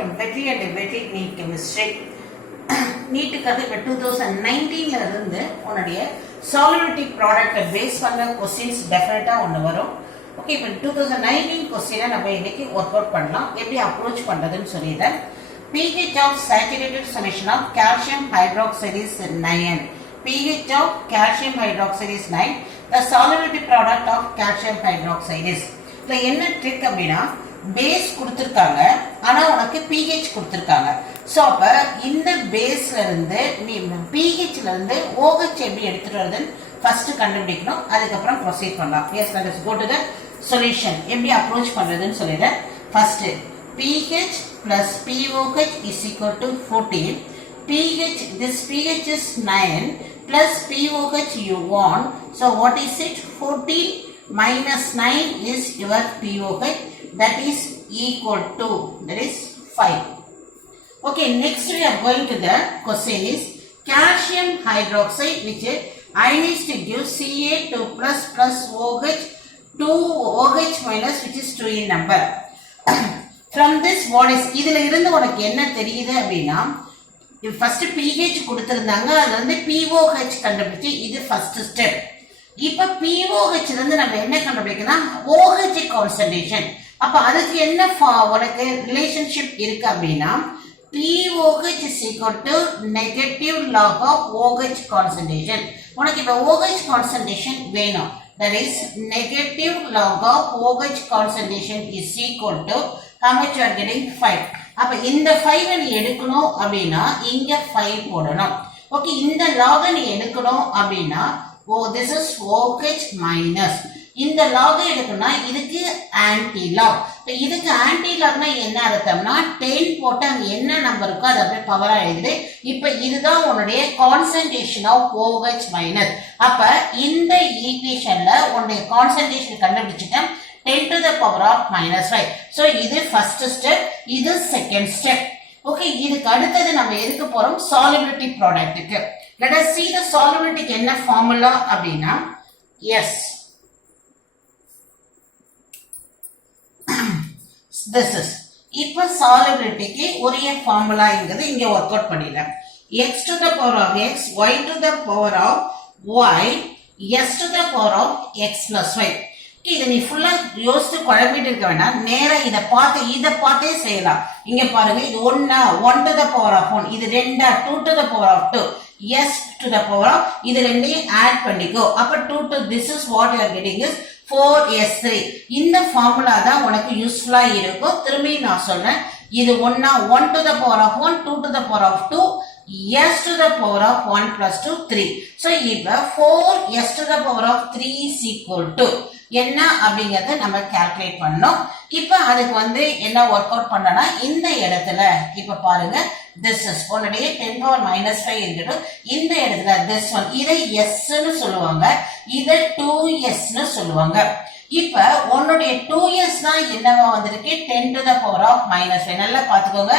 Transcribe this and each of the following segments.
from Vetri and Vetri NEET Chemistry. நீட்டுக்காக இப்போ 2019ல இருந்து உன்னுடைய solubility product பேஸ் பண்ண கொஸ்டின்ஸ் டெஃபினட்டா ஒன்று வரும். ஓகே, இப்போ 2019 கொஸ்டினை நம்ம இன்னைக்கு ஒர்க் அவுட் பண்ணலாம். எப்படி அப்ரோச் பண்றதுன்னு சொல்லிடுறேன். pH of saturated solution of calcium hydroxide is 9. pH of calcium hydroxide is 9. The solubility product of calcium hydroxide is. இதுல என்ன ட்ரிக் அப்படின்னா, பேஸ் கொடுத்திருக்காங்க, ஆனா உனக்கு pH கொடுத்திருக்காங்க. சோ அப்ப இந்த பேஸ்ல இருந்து நீ pH ல இருந்து OH எப்படி எடுத்துட்டு வரதுன்னு ஃபர்ஸ்ட் கண்டுபிடிக்கணும். அதுக்கப்புறம் ப்ரொசீட் பண்ணலாம். Yes, let us go to the solution. எப்படி அப்ரோச் பண்றதுன்னு சொல்லிடுறேன். First pH plus POH is equal to 14. This pH is 9 plus POH you want. So what is it? 14 minus 9 is your POH. That is equal to, that is 5. Okay, next we are going to the question is calcium hydroxide which ionized to give Ca2 plus OH 2 OH minus which is 2 in number. From this what is, இதுல இருந்து உனக்கு என்ன தெரியுது அப்படின்னா, first pH கொடுத்திருந்தாங்க, அதுல இருந்து POH கண்டுபிடிச்சு, இது ஃபர்ஸ்ட் ஸ்டெப். இப்ப POH இருந்து நம்ம என்ன கண்டுபிடிக்கணும்? OH concentration. அப்ப அதுக்கு என்ன உனக்கு ரிலேஷன்ஷிப் இருக்கு அப்படின்னா, POH is equal to negative log of OH concentration. உனக்கு இப்ப OH concentration வேணும். That is negative log of OH concentration is equal to how much you are getting? 5. அப்ப இந்த 5 நீ எடுக்கணும் அப்படின்னா இங்க 5 போடணும். ஓகே, இந்த log நீ எடுக்கணும் அப்படின்னா this is OH minus. இந்த log எடுக்கணும்னா இதுக்கு ஆன்டி லாக். இதுக்கு ஆன்டி லாக்னா என்ன அர்த்தம்னா 10 போட்டு அங்க என்ன நம்பர் இருக்கோ அது அப்படியே பவரா எழுது. இப்ப இதுதான் உன்னுடைய கான்சன்ட்ரேஷன் ஆஃப் OH மைனஸ். அப்ப இந்த ஈக்குவேஷன்ல உன்னுடைய கான்சன்ட்ரேஷன் கண்டுபிடிச்சிட்டேன் 10 to the power of minus 5. So இது ஃபர்ஸ்ட் ஸ்டெப், இது செகண்ட் ஸ்டெப். ஓகே, இதுக்கு அடுத்தது நம்ம எதுக்கு போறோம்? solubility ப்ராடக்ட்டுக்கு. let us see the solubility என்ன ஃபார்முலா அப்படின்னா, yes, this is. இப்ப solubilityக்கு ஒரே ஃபார்முலாங்கிறது இங்க வொர்க் அவுட் பண்ணிடலாம். x to the power of x, y to the power of y, s to the power of x plus y. இதை நீ ஃபுல்லா யோசிச்சு குழம்பிட்டு இருக்க வேண்டாம். நேரா இதை பார்த்தே செய்யலாம். இங்க பாருங்க, இது 1 to the power of 1, இது 2 to the power of 2, s to the power of, இது ரெண்டையும் ஆட் பண்ணிக்கோ. அப்ப 2 to this is what you are getting is 4s3. இந்த ஃபார்முலா தான் உனக்கு யூஸ்ஃபுல்லா இருக்கும். திரும்பி நான் சொல்றேன், இது 1 to the power of 1, 2 to the power of 2, s to the power of 1 plus 2, 3. So இப்ப 4s to the power of 3 is equal to என்ன அப்படிங்கறத நம்ம கால்குலேட் பண்ணோம். இப்ப அதுக்கு என்ன ஒர்க் அவுட் பண்ணனா, இந்த இடத்துல இப்ப பாருங்க, this is உன்னுடைய 10 power minus 5 இருக்கட்டும். இந்த இடத்துல this one, இதை s ன்னு சொல்லுவாங்க, இதை 2s ன்னு சொல்லுவாங்க. இப்ப உன்னுடைய 2s தான் என்னவா வந்திருக்கு? 10 to the power of minus 5. நல்லா பாத்துக்கோங்க,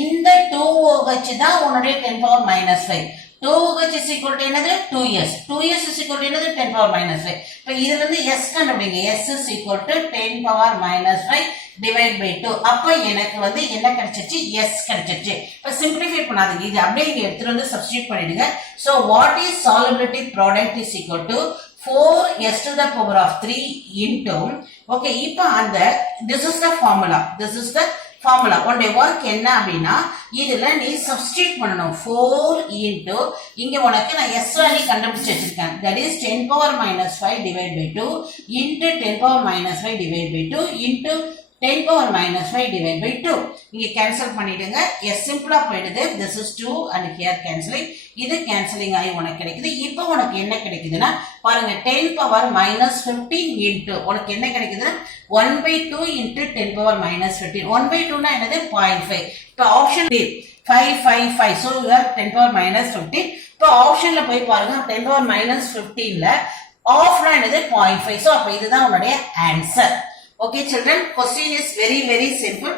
இந்த 2OH தான் உன்னுடைய 10 power minus 5. 2OH is equal to என்னது? 2s. 2s is equal to என்னது? 10 power minus 5. இப்ப இதுல இருந்து s கண்டுபிடிங்க. s is equal to 10 power minus 5 divide by 2. அப்ப எனக்கு என்ன கிடைச்சிருச்சு? s கிடைச்சிருச்சு. இப்ப சிம்பிளிஃபை பண்ணாதீங்க, இது அப்படியே இங்க எடுத்துட்டு வந்து சப்ஸ்டிட்யூட் பண்ணிடுங்க. So what is solubility product is equal to 4s to the power of 3 into, okay, இப்ப அந்த this is the formula. உன்னுடைய ஒர்க் என்ன அப்படின்னா, இதுல நீ சப்ஸ்டிட்யூட் பண்ணணும். 4 into, இங்க உனக்கு நான் s வேல்யூ கண்டுபிடிச்சு வச்சிருக்கேன். that is 10 power minus 5 divide by 2 into 10 power minus 5 divide by 2 into 10 power minus 5 divide by 2. இங்க கேன்சல் பண்ணிடுங்க, s சிம்பிளா போயிடுது. this is 2 and here cancelling, இது கேன்சலிங் ஆகி உனக்கு கிடைக்குது. இப்போ உனக்கு என்ன கிடைக்குதுன்னா பாருங்க, 10 power minus 15 into உனக்கு என்ன கிடைக்குதுன்னா 1/2 into 10 power minus 15. 1/2 னா என்னது? 0.5. இப்போ option 5. so you have 10 power minus 15. இப்போ ஆப்ஷன்ல போய் பாருங்க, 10 power minus 15ல ஆஃப்னா என்னது? 0.5. so அப்ப இதுதான் உன்னுடைய answer. Okay children, question is very very simple.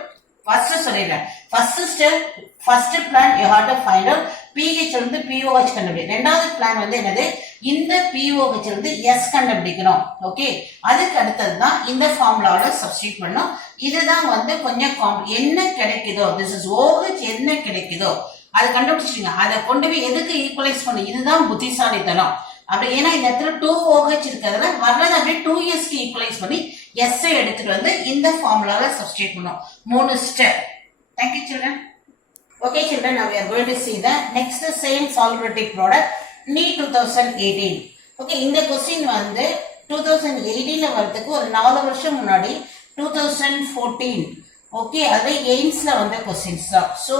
First சொல்லிடுறேன், first plan you have to find out pH வந்து POH கண்டுபிடி. ரெண்டாவது பிளான் என்னது? இந்த POH வந்து S கண்டுபிடிக்கணும். ஓகே, அதுக்கு அடுத்தது தான் இந்த ஃபார்முலாவோட சப்ஸ்டிட் பண்ணணும். இதுதான் வந்து கொஞ்சம் என்ன கிடைக்குதோ, திஸ் இஸ் OH என்ன கிடைக்குதோ அதை கண்டுபிடிச்சிருங்க. அதை கொண்டு போய் எதுக்கு ஈக்குவலைஸ் பண்ணும், இதுதான் புத்திசாலித்தனம். அப்படி ஏன்னா இந்த இடத்துல 2OH இருக்கிறதுல வர்றது அப்படியே 2Sக்கு ஈக்குவலைஸ் பண்ணி S எடுத்துட்டு வந்து இந்த ஃபார்முலாவை சப்ஸ்டிட் பண்ணும். 3 step. Thank you children. Okay children, now we are going to see the next same solubility product NEET 2018. Okay, இந்த கொஸ்டின் வந்து 2018ல வரதுக்கு ஒரு 4 வருஷம் முன்னாடி 2014. ஓகே, அது எய்ம்ஸ்ல வந்த கொஸ்டின்ஸ் தான். ஸோ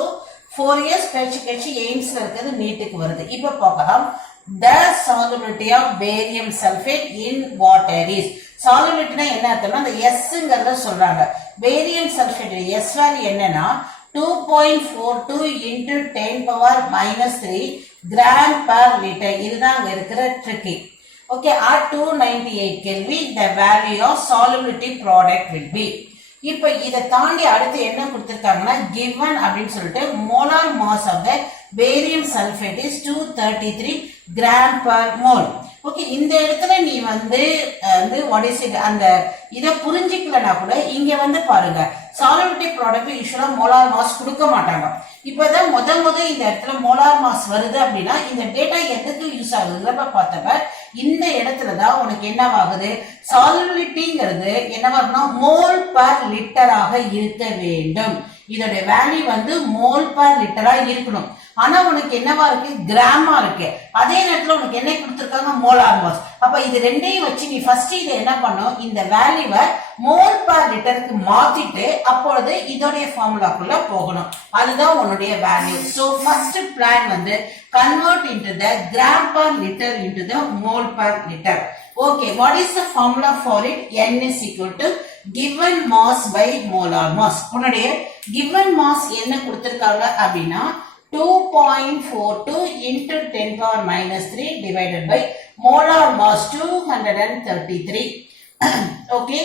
4 years கழிச்சு எய்ம்ஸ்ல இருக்கிறது நீட்டுக்கு வருது. இப்போ பார்க்கலாம். The solubility of barium sulfate in water is. Solubility என்ன அர்த்தம்னா அந்த Sங்கிறத சொல்றாங்க. பேரியம் சல்ஃபேட் S வேல்யூ என்னன்னா 2.42 into 10 power minus 3 gram per liter. இதுதான் அங்க இருக்கிற tricky. Okay, at 298 Kelvin the value of solubility product will be. இப்ப இதை தாண்டி அடுத்து என்ன கொடுத்திருக்காங்கன்னா given அப்படின்னு சொல்லிட்டு molar mass of the barium sulfate is 233 gram per mole. Okay, இந்த இடத்துல நீ வந்து what is it அந்த இதை புரிஞ்சிக்கலனா கூட இங்க வந்து பாருங்க, solubility product யூசுவலா மோலார் மாஸ் கொடுக்க மாட்டாங்க. இப்பதான் முத இந்த இடத்துல மோலார் மாஸ் வருது அப்படின்னா இந்த டேட்டா எதுக்கு யூஸ் ஆகுதுன்னு பார்த்தப்ப இந்த இடத்துலதான் உனக்கு என்னவாகுது, சாலிபிலிட்டிங்கிறது என்னவாகுதுன்னா மோல் பர் லிட்டராக இருக்க வேண்டும். இதோட வேல்யூ வந்து மோல் பர் லிட்டரா இருக்கணும். ஆனா உனக்கு என்னவா இருக்கு, கிராமா இருக்கு. அதே நேரத்துல உனக்கு என்ன கொடுத்திருக்காங்க, மோலார் மாஸ். அப்ப இது ரெண்டையும் வச்சு நீ ஃபர்ஸ்ட் இதை என்ன பண்ணும், இந்த வேல்யூவை மோல் பர் லிட்டருக்கு மாத்திட்டு அப்பொழுது இதோடைய ஃபார்முலாக்குள்ள போகணும். அதுதான் உன்னுடைய வேல்யூ. சோ ஃபர்ஸ்ட் பிளான் வந்து convert into the gram per liter into the mole per liter. Okay, what is the formula for it? N is equal to given mass by molar mass. உன்னுடைய given mass என்ன கொடுத்திருக்காங்க அப்படின்னா 2.42 into 10 power minus 3 divided by molar mass 233. Okay,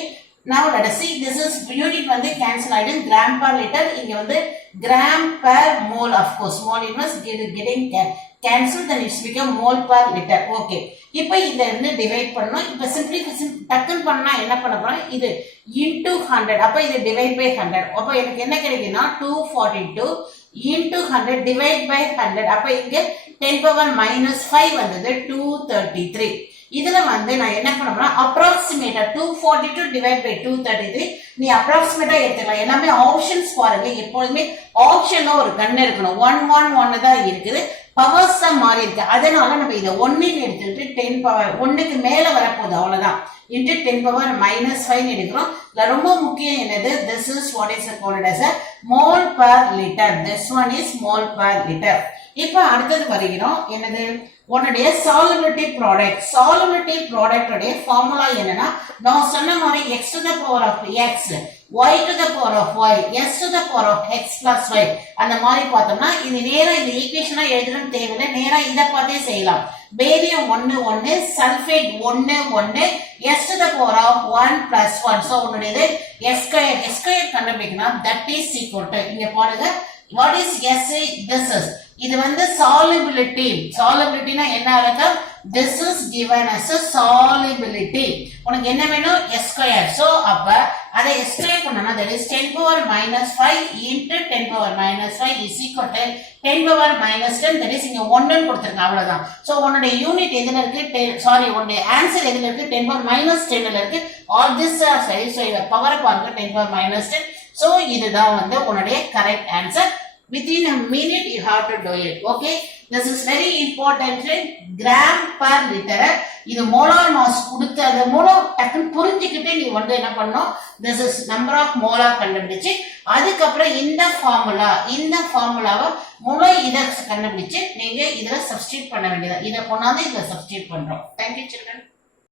now let us see. This is unit வந்து cancel ஆயிடும். gram per liter இங்க வந்து gram per mole. Of course mole is getting cancelled, then it's become mole per liter. Okay, இப்போ இத வந்து divide பண்ணனும். இப்போ simply டக்கன் பண்ணா என்ன பண்ண போறோம், இது into 100. அப்ப இது டிவைட் பை 100. அப்ப எனக்கு என்ன கிடைக்கும்னா 242 into 100 divide by 100. அப்ப இங்க 10 power minus 5 வந்தது 233. இதுல வந்து நான் என்ன பண்ண அப்ராக்சிமேட்டா 242 டிவைட் பை 233 நீ அப்ராக்சிமேட்டா எடுத்துக்கலாம். எல்லாமே ஆப்ஷன்ஸ் பாருங்க. எப்பொழுதுமே ஆப்ஷன்ல ஒரு கண் இருக்கணும். 111 தான் இருக்குது, பவர்ஸ் தான் மாறி இருக்கு. அதனால நம்ம இதை 1 எடுத்துக்கிட்டு 10 பவர் 1க்கு மேல வரப்போகுது அவ்வளவுதான் into 10 power minus 5 எடுக்கிறோம். இதுல ரொம்ப முக்கியம் என்னது, this is what is called as a mole per liter. This one is mole per liter. இப்போ அடுத்தது வருகிறோம் என்னது, உன்னுடைய solubility product. Solubility product உடைய ஃபார்முலா என்னன்னா நான் சொன்ன மாதிரி x to the power of x, y to the power of y, s to the power of x plus y. அந்த மாதிரி பார்த்தோம்னா இது நேரா இந்த ஈக்குவேஷனா எழுதணும் தேவையில்லை, நேரா இத பார்த்தே செய்யலாம். Barium 1 sulphate 1 s to the power of 1 plus 1. So உன்னுடையது s square கண்டுபிடிக்கணும். that is equal to இங்க பாருங்க, what is s? this is இது வந்து solubility. solubilityனா என்ன அர்த்தம், this is given as a solubility. உனக்கு என்ன வேணும், s square. சோ அப்ப அதை s square பண்ணனா that is 10 power minus 5 into 10 power minus 5 is equal to 10 power minus 10. that is இங்க 1 ன்னு கொடுத்திருக்காங்க அவ்வளவுதான். சோ உன்னுடைய யூனிட் எதுல இருக்கு, சாரி உன்னுடைய ஆன்சர் எதுல இருக்கு, 10 power minus 10 ல இருக்கு. all this are side so இத பவரை பாருங்க 10 power minus 10. சோ இதுதான் வந்து உன்னுடைய correct answer. Within a minute you have to do it. Okay, this is very important. gram per liter. இது molar mass கொடுத்து அந்த மோலார் டக்குன்னு புரிஞ்சுக்கிட்டு நீ வந்து என்ன பண்ணணும், this is number of molar கண்டுபிடிச்சு அதுக்கப்புறம் இந்த ஃபார்முலாவை முழு இதை கண்டுபிடிச்சு நீங்க இதுல சப்ஸ்டிட்யூட் பண்ண வேண்டியது. இதை கொண்டாந்து இதுல சப்ஸ்டிட்யூட் பண்றோம். Thank you children.